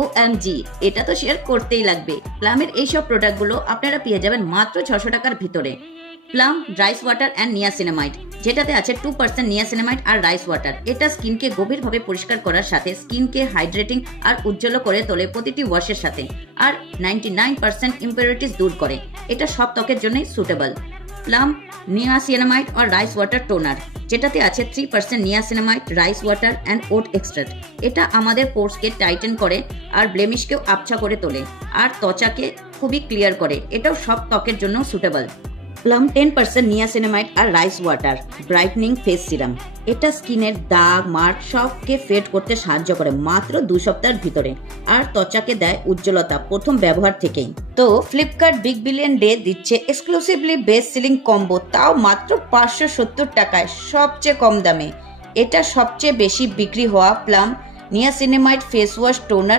OMG, এটা তো share করতেই লাগবে। প্লামের এইসব প্রোডাক্টগুলো আপনারা পেয়ে যাবেন মাত্র 600 টাকার ভিতরে। Plum rice water and niacinamide, যেটাতে আছে 2% নিয়াসিনামাইড আর রাইস ওয়াটার। এটা স্কিনকে গভীরভাবে পরিষ্কার করার সাথে স্কিনকে হাইড্রেটিং আর উজ্জ্বল করে তোলে প্রতিটি ওয়াশের সাথে, আর 99% ইম্পিউরিটিস দূর করে। এটা সব ত্বকের জন্যই সুটেবল। প্লাম নিয়াসিনামাইড আর রাইস ওয়াটার টোনার, যেটাতে আছে 3% niacinamide, rice water and oat extract. এটা আমাদের পোর্সকে টাইটেন করে আর ব্লেমিশকেও আবছা করে তোলে আর ত্বচাকে খুবই ক্লিয়ার করে। এটাও সব ত্বকের জন্য সুটেবল। প্লাম 10% নিয়াসিনামাইড আর rice water brightening face serum, এটা স্কিনের দাগ মার্ক সবকে ফেড করতে সাহায্য করে মাত্র 2 সপ্তাহের ভিতরে, আর ত্বচাকে দেয় উজ্জ্বলতা প্রথম ব্যবহার থেকেই। তো ফ্লিপকার্ট বিগ বিলিয়ন ডে দিচ্ছে এক্সক্লুসিভলি বেস্ট সেলিং কম্বো, তাও মাত্র 570 টাকায়, সবচেয়ে কম দামে। এটা সবচেয়ে বেশি বিক্রি হওয়া plum niacinamide face wash toner